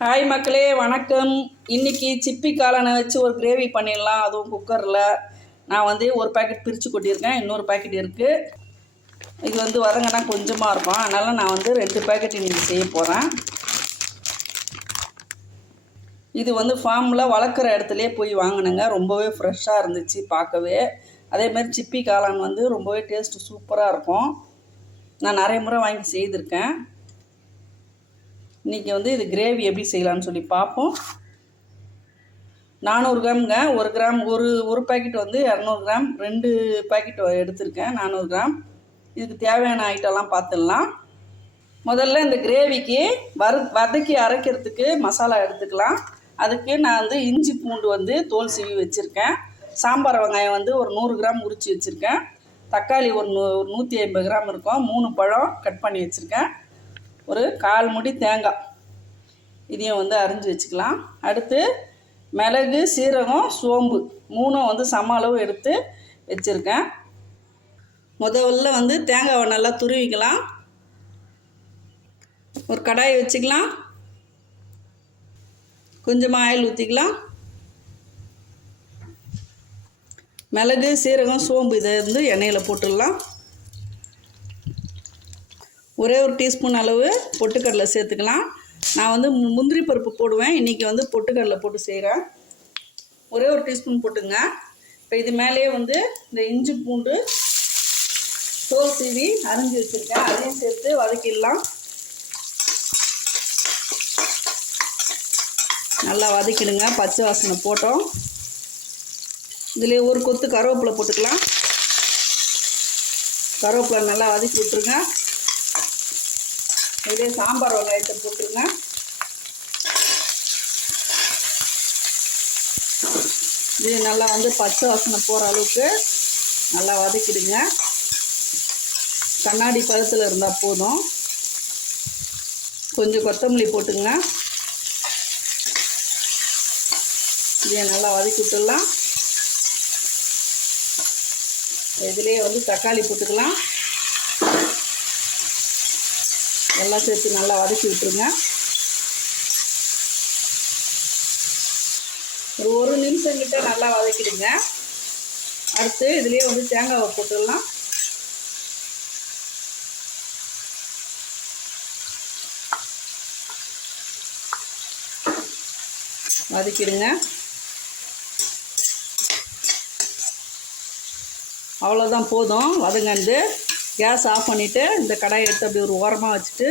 Hi மக்களே வணக்கம். இன்னைக்கு சிப்பி காளானை வச்சு ஒரு கிரேவி பண்ணிடலாம். அதுவும் குக்கரில் நான் வந்து ஒரு பாக்கெட் பிரித்து கொட்டியிருக்கேன். இன்னொரு பாக்கெட் இருக்குது இது வந்து வதங்கினா கொஞ்சமாக இருக்கும். அதனால் நான் வந்து ரெண்டு பாக்கெட் இன்றைக்கி செய்ய போகிறேன் இது வந்து ஃபார்மில் வளர்க்குற இடத்துலையே போய் வாங்கினேங்க. ரொம்பவே ஃப்ரெஷ்ஷாக இருந்துச்சு பார்க்கவே. அதேமாதிரி சிப்பி காளான் வந்து ரொம்பவே டேஸ்ட்டு சூப்பராக இருக்கும். நான் நிறைய முறை வாங்கி செய்திருக்கேன். இன்றைக்கி வந்து இது கிரேவி எப்படி செய்யலாம்னு சொல்லி பார்ப்போம். நானூறு கிராமுங்க. ஒரு கிராம் ஒரு ஒரு பாக்கெட் வந்து இரநூறு கிராம். ரெண்டு பாக்கெட் எடுத்திருக்கேன் நானூறு கிராம். இதுக்கு தேவையான ஐட்டம்லாம் பார்த்துடலாம். முதல்ல இந்த கிரேவிக்கு வறு வதக்கி அரைக்கிறதுக்கு மசாலா எடுத்துக்கலாம். அதுக்கு நான் வந்து இஞ்சி பூண்டு வந்து தோல் சீவி வச்சுருக்கேன். சாம்பார் வெங்காயம் வந்து ஒரு நூறு கிராம் உரித்து வச்சுருக்கேன். தக்காளி ஒரு நூ ஒரு நூற்றி ஐம்பது கிராம் இருக்கும். மூணு பழம் கட் பண்ணி வச்சுருக்கேன். ஒரு கால் முடி தேங்காய். இதையும் வந்து அரிஞ்சு வச்சுக்கலாம். அடுத்து மிளகு சீரகம் சோம்பு மூணும் வந்து சம அளவு எடுத்து வச்சுருக்கேன். முதல்ல வந்து தேங்காவை நல்லா துருவிக்கலாம். ஒரு கடாயை வச்சுக்கலாம். கொஞ்சமாக ஆயில் ஊற்றிக்கலாம் மிளகு சீரகம் சோம்பு இதை வந்து எண்ணெயில் போட்டுடலாம். ஒரே ஒரு டீஸ்பூன் அளவு பொட்டுக்கடலை சேர்த்துக்கலாம். நான் வந்து மு- முந்திரி பருப்பு போடுவேன். இன்றைக்கி வந்து பொட்டுக்கடலை போட்டு செய்கிறேன் ஒரே ஒரு டீஸ்பூன் போட்டுங்க. இப்போ இது மேலேயே வந்து இந்த இஞ்சி பூண்டு தோல் சீவி அரிஞ்சு வச்சுருக்கேன். அதையும் சேர்த்து வதக்கிடலாம். நல்லா வதக்கிடுங்க. பச்சை வாசனை போட்டோம். இதுலேயே ஒரு கொத்து கருவேப்பிலை போட்டுக்கலாம். கருவேப்பிலை நல்லா வதக்கி விட்ருங்க இதே சாம்பார் வெங்காயத்தை போட்டுருங்க. இது நல்லா வந்து பச்சை வாசனை போகிற அளவுக்கு நல்லா வதக்கிடுங்க. கண்ணாடி பதத்தில் இருந்தால் போதும். கொஞ்சம் கொத்தமல்லி போட்டுங்க. இதை நல்லா வதக்கி விட்டுடலாம். இதிலே வந்து தக்காளி போட்டுக்கலாம். எல்லாம் சேர்த்து நல்லா வதக்கி விட்டுருங்க. ஒரு ஒரு நிமிஷம் கிட்ட நல்லா வதக்கிடுங்க. அடுத்து இதுலேயே வந்து தேங்காவை போட்டுடலாம். வதக்கிடுங்க. அவ்வளோதான் போதும். வதங்கண்டு. கேஸ் ஆஃப் பண்ணிவிட்டு இந்த கடாயை எடுத்து அப்படி ஒரு ஓரமாக வச்சுட்டு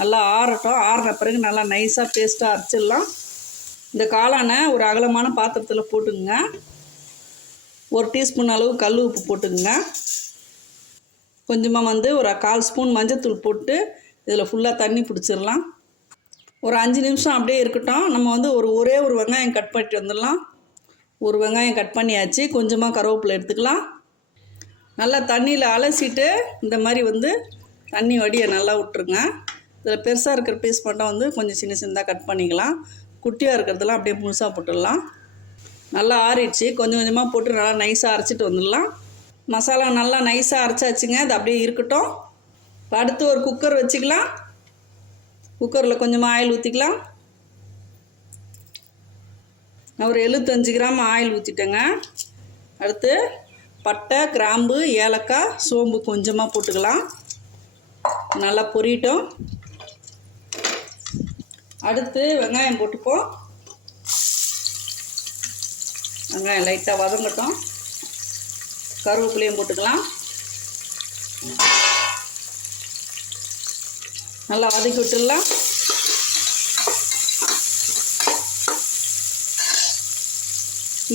நல்லா ஆறட்டும். ஆறின பிறகு நல்லா நைஸாக பேஸ்ட்டாக அரைச்சிடலாம். இந்த காளானை ஒரு அகலமான பாத்திரத்தில் போட்டுங்க ஒரு டீஸ்பூன் அளவு கல் உப்பு போட்டுக்குங்க. கொஞ்சமாக வந்து ஒரு கால் ஸ்பூன் மஞ்சத்தூள் போட்டு இதில் ஃபுல்லாக தண்ணி பிடிச்சிடலாம். ஒரு அஞ்சு நிமிஷம் அப்படியே இருக்கட்டும். நம்ம வந்து ஒரு ஒரே ஒரு வெங்காயம் கட் பண்ணிட்டு வந்துடலாம். ஒரு வெங்காயம் கட் பண்ணியாச்சு. கொஞ்சமாக கருவேப்பிலை எடுத்துக்கலாம். நல்லா தண்ணியில் அலசிட்டு இந்த மாதிரி வந்து தண்ணி வடியை நல்லா விட்ருங்க இதில் பெருசாக இருக்கிற பீஸ் மட்டும் வந்து கொஞ்சம் சின்ன சின்னதாக கட் பண்ணிக்கலாம். குட்டியாக இருக்கிறதெல்லாம் அப்படியே முழுசாக போட்டுடலாம். நல்லா ஆறிடுச்சு. கொஞ்சம் கொஞ்சமாக போட்டு நல்லா நைஸாக அரைச்சிட்டு வந்துடலாம். மசாலா நல்லா நைஸாக அரைச்சாச்சுங்க. அது அப்படியே இருக்கட்டும். இப்போ அடுத்து ஒரு குக்கர் வச்சுக்கலாம். குக்கரில் கொஞ்சமாக ஆயில் ஊற்றிக்கலாம் நான் ஒரு எழுபத்தஞ்சு கிராம் ஆயில் ஊற்றிட்டேங்க அடுத்து பட்டை கிராம்பு ஏலக்காய் சோம்பு கொஞ்சமாக போட்டுக்கலாம். நல்லா பொரியட்டும். அடுத்து வெங்காயம் போட்டுப்போம். வெங்காயம் லைட்டாக வதங்கட்டும். கருவேப்பிலையும் போட்டுக்கலாம். நல்லா வதக்கி விட்டுடலாம்.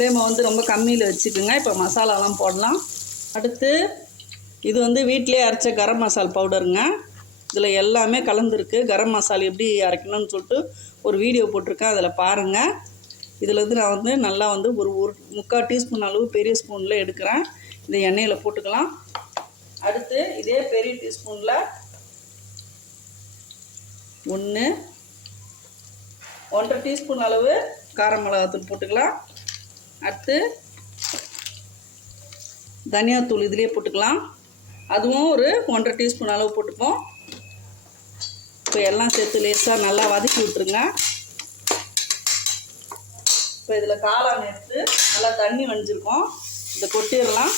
ஃப்ளேமை வந்து ரொம்ப கம்மியில் வச்சுக்கோங்க. இப்போ மசாலாலாம் போடலாம். அடுத்து இது வந்து வீட்டிலே அரைச்ச கரம் மசால் பவுடருங்க. இதில் எல்லாமே கலந்துருக்கு. கரம் மசாலா எப்படி அரைக்கணும்னு சொல்லிட்டு ஒரு வீடியோ போட்டிருக்கேன். அதில் பாருங்கள் இதில் வந்து நான் வந்து நல்லா வந்து ஒரு ஒரு முக்கால் டீஸ்பூன் அளவு பெரிய ஸ்பூனில் எடுக்கிறேன். இந்த எண்ணெயில் போட்டுக்கலாம். அடுத்து இதே பெரிய டீஸ்பூனில் ஒன்று ஒன்றரை டீஸ்பூன் அளவு காரமிளகாத்தூள் போட்டுக்கலாம். அடுத்து தனியாத்தூள் இதிலே போட்டுக்கலாம். அதுவும் ஒரு ஒன்றரை டீஸ்பூன் அளவு போட்டுப்போம். இப்போ எல்லாம் சேர்த்து லேசாக நல்லா வதக்கி விட்டுருங்க. இப்போ இதில் காளான் எடுத்து நல்லா தண்ணி வடிஞ்சிருக்கோம். இதை கொட்டிடலாம்.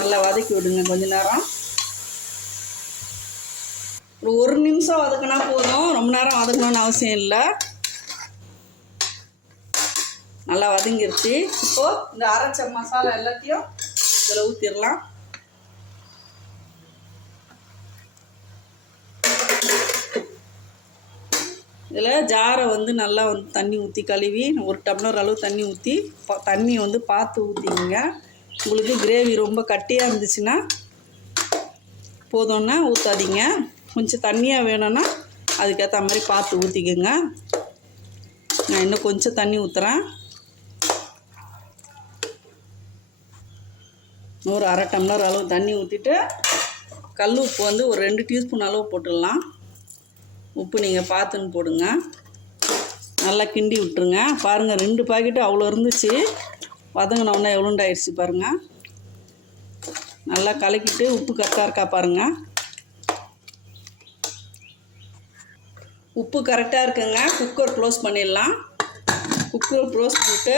நல்லா வதக்கி விடுங்க கொஞ்ச நேரம். ஒரு ஒரு நிமிஷம் வதக்கினா போதும். ரொம்ப நேரம் வதக்கணும்னு அவசியம் இல்லை. நல்லா வதங்கிருச்சு. இப்போது இந்த அரைச்ச மசாலா எல்லாத்தையும் இதில் ஊற்றிடலாம் இதில் ஜாரை வந்து நல்லா வந்து தண்ணி ஊற்றி கழுவி ஒரு டம்ளர் அளவு தண்ணி ஊற்றி தண்ணி வந்து பார்த்து ஊற்றிக்கிங்க உங்களுக்கு கிரேவி ரொம்ப கட்டியாக இருந்துச்சுன்னா போதும்னா ஊற்றாதீங்க கொஞ்சம் தண்ணியாக வேணும்னா அதுக்கேற்ற மாதிரி பார்த்து ஊற்றிக்கோங்க நான் இன்னும் கொஞ்சம் தண்ணி ஊற்றுறேன் ஒரு அரை டம்ளர் அளவு தண்ணி ஊற்றிட்டு கல் உப்பு வந்து ஒரு ரெண்டு டீஸ்பூன் அளவு போட்டுடலாம். உப்பு நீங்கள் பார்த்துன்னு போடுங்க. நல்லா கிண்டி விட்டுருங்க. பாருங்கள் ரெண்டு பாக்கெட்டு அவ்வளோ இருந்துச்சு. வதங்கினோடனே எவ்வளோண்டாயிடுச்சு பாருங்கள் நல்லா கலக்கிட்டு உப்பு கரெக்டாக இருக்கா பாருங்கள் உப்பு கரெக்டாக இருக்குங்க. குக்கர் க்ளோஸ் பண்ணிடலாம். குக்கர் க்ளோஸ் பண்ணிட்டு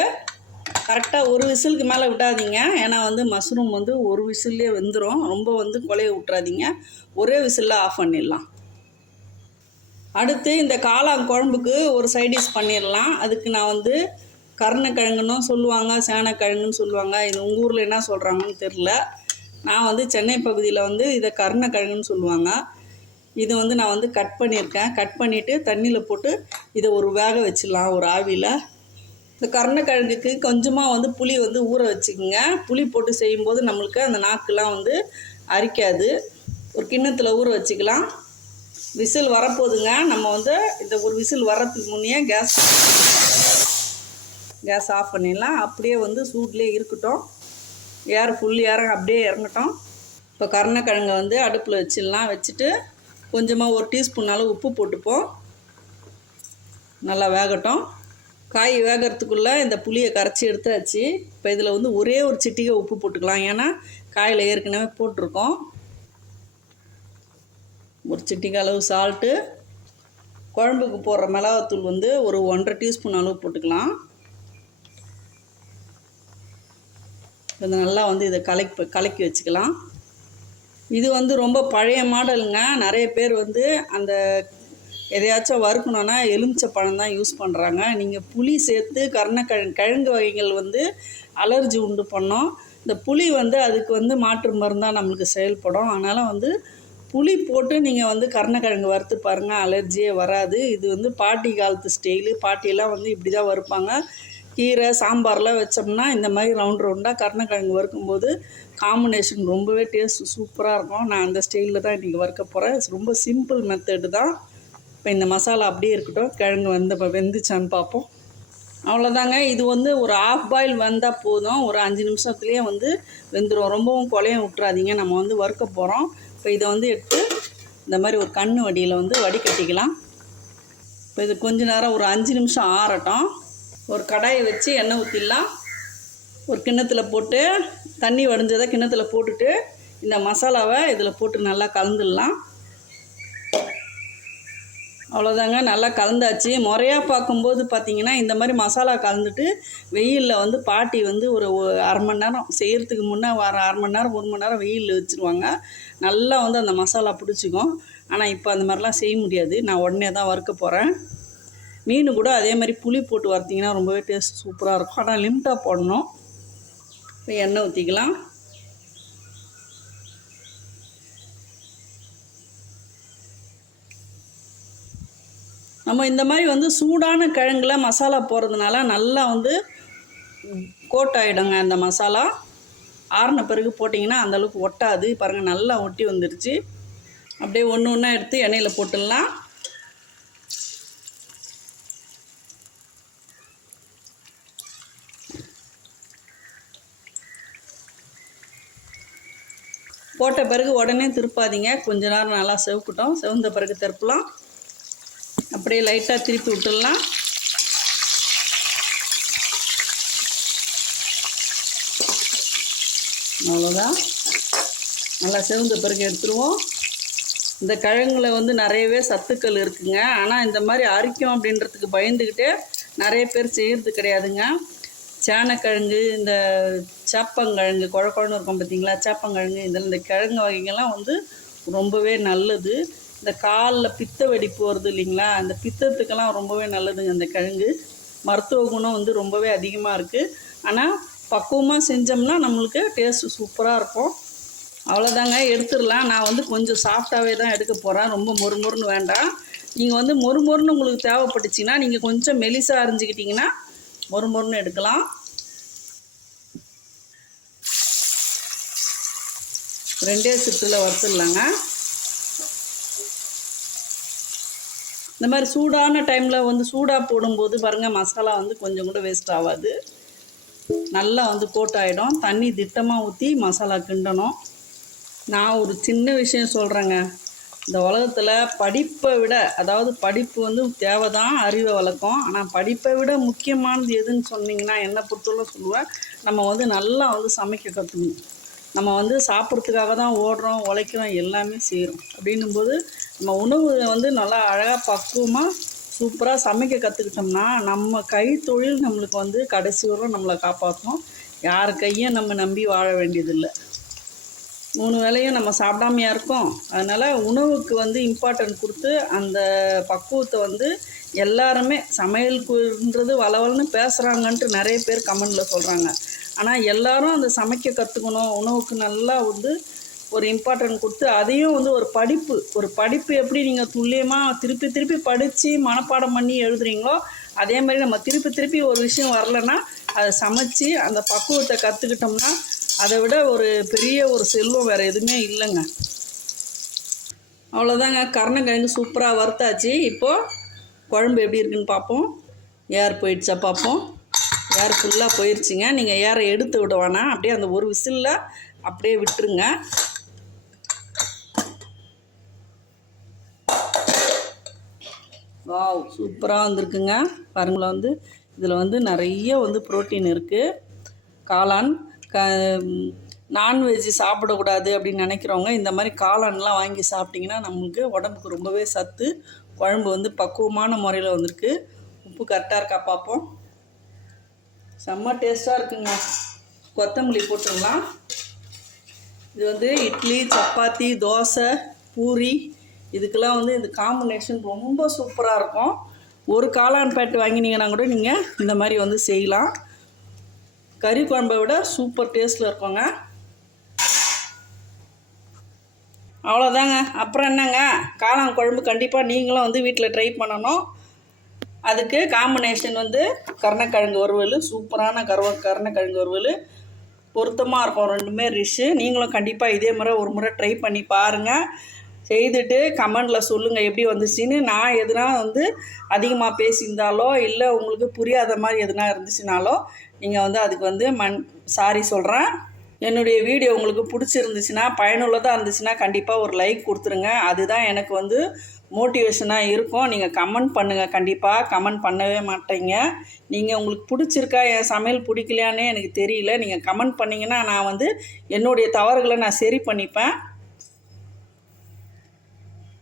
கரெக்டாக ஒரு விசிலுக்கு மேலே விடாதீங்க ஏன்னா வந்து மஷ்ரூம் வந்து ஒரு விசில்லே வெந்துடும் ரொம்ப வந்து கொலைய விட்றாதீங்க ஒரே விசிலில் ஆஃப் பண்ணிடலாம். அடுத்து இந்த காளான் குழம்புக்கு ஒரு சைடிஷ் பண்ணிடலாம். அதுக்கு நான் வந்து கருணக்கிழங்குன்னு சொல்லுவாங்க சேனக்கிழங்குன்னு சொல்லுவாங்க. இது உங்கள் ஊரில் என்ன சொல்கிறாங்கன்னு தெரில நான் வந்து சென்னை பகுதியில் வந்து இதை கருணக்கிழங்குன்னு சொல்லுவாங்க. இதை வந்து நான் வந்து கட் பண்ணியிருக்கேன். கட் பண்ணிவிட்டு தண்ணியில் போட்டு இதை ஒரு வேக வச்சிடலாம் ஒரு ஆவியில். இந்த கருணக்கிழங்குக்கு கொஞ்சமாக வந்து புளி வந்து ஊற வச்சுக்கோங்க. புளி போட்டு செய்யும்போது நம்மளுக்கு அந்த நாக்குலாம் வந்து அரிக்காது. ஒரு கிண்ணத்தில் ஊற வச்சுக்கலாம். விசில் வரப்போதுங்க. நம்ம வந்து இந்த ஒரு விசில் வர்றதுக்கு முன்னே கேஸ் கேஸ் ஆஃப் பண்ணிடலாம். அப்படியே வந்து சூட்லேயே இருக்கட்டும். ஏர் ஃபுல் ஏற அப்படியே இறங்கட்டும். இப்போ கருணக்கிழங்கை வந்து அடுப்பில் வச்சிடலாம். வச்சுட்டு கொஞ்சமாக ஒரு டீஸ்பூன் அளவு உப்பு போட்டுப்போம். நல்லா வேகட்டும். காய் வேகிறதுக்குள்ளே இந்த புளியை கரைச்சி எடுத்தாச்சு. இப்போ இதில் வந்து ஒரே ஒரு சிட்டிகை உப்பு போட்டுக்கலாம். ஏன்னா காயில் ஏற்கனவே போட்டிருக்கோம். ஒரு சிட்டிகை அளவு சால்ட்டு குழம்புக்கு போடுற மிளகாத்தூள் வந்து ஒரு ஒன்றரை டீஸ்பூன் அளவு போட்டுக்கலாம். இதை நல்லா வந்து இதை கலக்கி கலக்கி வச்சுக்கலாம். இது வந்து ரொம்ப பழைய மாடலுங்க. நிறைய பேர் வந்து அந்த எதையாச்சும் வறுக்கணுன்னா எலுமிச்சை பழம் தான் யூஸ் பண்ணுறாங்க நீங்கள் புளி சேர்த்து கருணக்கிழங்கு கிழங்கு வகைகள் வந்து அலர்ஜி உண்டு பண்ணோம். இந்த புளி வந்து அதுக்கு வந்து மாற்று மருந்தாக நம்மளுக்கு செயல்படும். அதனால் வந்து புளி போட்டு நீங்கள் வந்து கருணக்கிழங்கு வறுத்து பாருங்கள் அலர்ஜியே வராது. இது வந்து பாட்டி காலத்து ஸ்டைலு. பாட்டியெல்லாம் வந்து இப்படி தான் வறுப்பாங்க. கீரை சாம்பார்லாம் வச்சோம்னா இந்த மாதிரி ரவுண்ட் ரவுண்டாக கருணக்கிழங்கு வறுக்கும்போது காம்பினேஷன் ரொம்பவே டேஸ்ட் சூப்பராக இருக்கும். நான் அந்த ஸ்டைலில் தான் இன்றைக்கி வறுக்க போகிறேன் ரொம்ப சிம்பிள் மெத்தடு தான். இப்போ இந்த மசாலா அப்படியே இருக்கட்டும் கிழங்கு வந்து இப்போ வெந்துச்சான்னு பார்ப்போம். அவ்வளோதாங்க. இது வந்து ஒரு ஆஃப் பாயில் வந்தால் போதும். ஒரு அஞ்சு நிமிஷத்துலேயே வந்து வெந்துடும் ரொம்பவும் கொலையும் விட்றாதீங்க நம்ம வந்து வறுக்க போகிறோம் இப்போ இதை வந்து எடுத்து இந்த மாதிரி ஒரு கண் வடியில் வந்து வடிகட்டிக்கலாம். இப்போ இது கொஞ்ச நேரம் ஒரு அஞ்சு நிமிஷம் ஆறட்டும். ஒரு கடாயை வச்சு எண்ணெய் ஊற்றிடலாம் ஒரு கிண்ணத்தில் போட்டு தண்ணி வடிஞ்சதை கிண்ணத்தில் போட்டுட்டு இந்த மசாலாவை இதில் போட்டு நல்லா கலந்துடலாம். அவ்வளோதாங்க நல்லா கலந்தாச்சு. முறையாக பார்க்கும்போது பார்த்தீங்கன்னா இந்த மாதிரி மசாலா கலந்துட்டு வெயிலில் வந்து பாட்டி வந்து ஒரு அரை மணி நேரம் செய்கிறதுக்கு முன்னே வர அரை மணி நேரம் ஒரு மணி நேரம் வெயிலில் வச்சுருவாங்க. நல்லா வந்து அந்த மசாலா பிடிச்சிக்கும். ஆனால் இப்போ அந்த மாதிரிலாம் செய்ய முடியாது. நான் உடனே தான் வறுக்க போகிறேன் மீன் கூட அதே மாதிரி புளி போட்டு வறுத்திங்கன்னா ரொம்பவே டேஸ்ட் சூப்பராக இருக்கும். ஆனால் லிமிட்டாக போடணும். இப்போ எண்ணெய் ஊற்றிக்கலாம் நம்ம இந்த மாதிரி வந்து சூடான கிழங்குல மசாலா போடுறதுனால நல்லா வந்து கோட் ஆகிடுங்க அந்த மசாலா. ஆறின பிறகு போட்டிங்கன்னா அந்த அளவுக்கு ஒட்டாது. பாருங்கள் நல்லா ஒட்டி வந்துருச்சு. அப்படியே ஒன்று ஒன்றா எடுத்து எண்ணெயில் போட்டுடலாம். போட்ட பிறகு உடனே திருப்பாதீங்க. கொஞ்ச நேரம் நல்லா செவக்கட்டும். செவந்த பிறகு திருப்பலாம். அப்படியே லைட்டாக திருப்பி விட்டுடலாம். அவ்வளோதான் நல்லா செவந்த பிறகு எடுத்துருவோம். இந்த கிழங்குல வந்து நிறையவே சத்துக்கள் இருக்குங்க. ஆனால் இந்த மாதிரி அரிக்கும் அப்படின்றதுக்கு பயந்துக்கிட்டே நிறைய பேர் செய்கிறது கிடையாதுங்க. சேனக்கிழங்கு இந்த சேப்பங்கிழங்கு குழ குழன்னு இருக்கும் பார்த்தீங்களா சேப்பங்கிழங்கு இதில் இந்த கிழங்கு வகைகள்லாம் வந்து ரொம்பவே நல்லது. இந்த காலில் பித்த வெடிப்பு வருது இல்லைங்களா? அந்த பித்தத்துக்கெல்லாம் ரொம்பவே நல்லதுங்க அந்த கிழங்கு. மருத்துவ குணம் வந்து ரொம்பவே அதிகமாக இருக்குது ஆனால் பக்குவமாக செஞ்சோம்னா நம்மளுக்கு டேஸ்ட்டு சூப்பராக இருக்கும். அவ்வளோதாங்க எடுத்துடலாம். நான் வந்து கொஞ்சம் சாஃப்டாகவே தான் எடுக்க போகிறேன் ரொம்ப மொறுமொறுன்னு வேண்டாம். நீங்கள் வந்து மொறுமொறுன்னு உங்களுக்கு தேவைப்பட்டுச்சின்னா நீங்கள் கொஞ்சம் மெலிசாக அரிஞ்சிக்கிட்டிங்கன்னா மொறுமொறுன்னு எடுக்கலாம். ரெண்டே சிப்பில் வறுத்துடலாங்க. இந்த மாதிரி சூடான டைமில் வந்து சூடாக போடும்போது பாருங்கள் மசாலா வந்து கொஞ்சம் கூட வேஸ்ட் ஆகாது. நல்லா வந்து கோட் ஆகிடும் தண்ணி திட்டமாக ஊற்றி மசாலா கிண்டணும். நான் ஒரு சின்ன விஷயம் சொல்கிறேங்க இந்த உலகத்தில் படிப்பை விட அதாவது படிப்பு வந்து தேவை தான் அறிவை வளர்க்கும். ஆனால் படிப்பை விட முக்கியமானது எதுன்னு சொன்னீங்கன்னா என்னை பொறுத்தவரை சொல்லுவேன் நம்ம வந்து நல்லா வந்து சமைக்க கற்றுக்கணும் நம்ம வந்து சாப்பிட்றதுக்காக தான் ஓடுறோம் உழைக்கிறோம் எல்லாமே செய்கிறோம் அப்படின்னும்போது நம்ம உணவு வந்து நல்லா அழகாக பக்குவமாக சூப்பராக சமைக்க கற்றுக்கிட்டோம்னா நம்ம கைத்தொழில் நம்மளுக்கு வந்து கடைசி வரும் நம்மளை காப்பாற்றும் யார் கையும் நம்ம நம்பி வாழ வேண்டியதில்லை. மூணு வேளையும் நம்ம சாப்பிடாமையா இருக்கோம். அதனால் உணவுக்கு வந்து இம்பார்ட்டன்ட் கொடுத்து அந்த பக்குவத்தை வந்து எல்லாருமே சமையலுக்குன்றது வளவலன்னு பேசுகிறாங்கன்ட்டு நிறைய பேர் கமெண்டில் சொல்கிறாங்க ஆனால் எல்லாரும் அந்த சமைக்க கற்றுக்கணும் உணவுக்கு நல்லா வந்து ஒரு இம்பார்ட்டன்ட் கொடுத்து அதையும் வந்து ஒரு படிப்பு ஒரு படிப்பு எப்படி நீங்கள் துல்லியமாக திருப்பி திருப்பி படித்து மனப்பாடம் பண்ணி எழுதுறீங்களோ அதே மாதிரி நம்ம திருப்பி திருப்பி ஒரு விஷயம் வரலன்னா அதை சமைச்சு அந்த பக்குவத்தை கற்றுக்கிட்டோம்னா அதை விட ஒரு பெரிய ஒரு செல்வம் வேறு எதுவுமே இல்லைங்க. அவ்வளோதாங்க கருணக்கிழங்கு சூப்பராக வறுத்தாச்சு. இப்போது குழம்பு எப்படி இருக்குன்னு பார்ப்போம். ஏர் போயிடுச்சா பார்ப்போம். ஏர் ஃபுல்லாக போயிடுச்சுங்க நீங்கள் ஏரை எடுத்து விட வேணாம் அப்படியே அந்த ஒரு விசிலில் அப்படியே விட்டுருங்க. வாவ் சூப்பராக வந்திருக்குங்க. பாருங்களா வந்து இதில் வந்து நிறைய வந்து புரோட்டீன் இருக்குது காளான் க நான்வெஜ் சாப்பிடக்கூடாது அப்படின்னு நினைக்கிறவங்க இந்த மாதிரி காளான்லாம் வாங்கி சாப்பிட்டிங்கன்னா நம்மளுக்கு உடம்புக்கு ரொம்பவே சத்து குழம்பு வந்து பக்குவமான முறையில் வந்திருக்கு. உப்பு கரெக்டாக இருக்கா பார்ப்போம். செம்ம டேஸ்ட்டாக இருக்குங்க. கொத்தமல்லி போட்டுடலாம். இது வந்து இட்லி சப்பாத்தி தோசை பூரி இதுக்கெல்லாம் வந்து இந்த காம்பினேஷன் ரொம்ப சூப்பராக இருக்கும். ஒரு காளான் பேட் வாங்கினீங்கன்னா கூட நீங்கள் இந்த மாதிரி வந்து செய்யலாம். கறி குழம்பை விட சூப்பர் டேஸ்ட்டில் இருக்குங்க. அவ்வளோதாங்க அப்புறம் என்னங்க? காளான் குழம்பு கண்டிப்பாக நீங்களும் வந்து வீட்டில் ட்ரை பண்ணணும். அதுக்கு காம்பினேஷன் வந்து கருணக்கிழங்கு வறுவல் சூப்பரான கருவ கருணக்கிழங்கு வறுவல். பொருத்தமாக இருக்கும். ரெண்டுமே ரிஷ்ஷு நீங்களும் கண்டிப்பாக இதே முறை ஒரு முறை ட்ரை பண்ணி பாருங்கள் செய்துட்டு கமெண்டில் சொல்லுங்கள் எப்படி வந்துச்சுன்னு. நான் எதுனா வந்து அதிகமாக பேசியிருந்தாலோ இல்லை உங்களுக்கு புரியாத மாதிரி எதுனா இருந்துச்சுனாலோ நீங்கள் வந்து அதுக்கு வந்து மண் சாரி சொல்கிறேன் என்னுடைய வீடியோ உங்களுக்கு பிடிச்சிருந்துச்சுன்னா பயனுள்ளதாக இருந்துச்சுன்னா கண்டிப்பாக ஒரு லைக் கொடுத்துருங்க. அதுதான் எனக்கு வந்து மோட்டிவேஷனாக இருக்கும். நீங்கள் கமெண்ட் பண்ணுங்கள் கண்டிப்பாக கமெண்ட் பண்ணவே மாட்டீங்க. நீங்கள் உங்களுக்கு பிடிச்சிருக்கா என் சமையல் பிடிக்கலையானே எனக்கு தெரியல. நீங்கள் கமெண்ட் பண்ணிங்கன்னா நான் வந்து என்னுடைய தவறுகளை நான் சரி பண்ணிப்பேன்.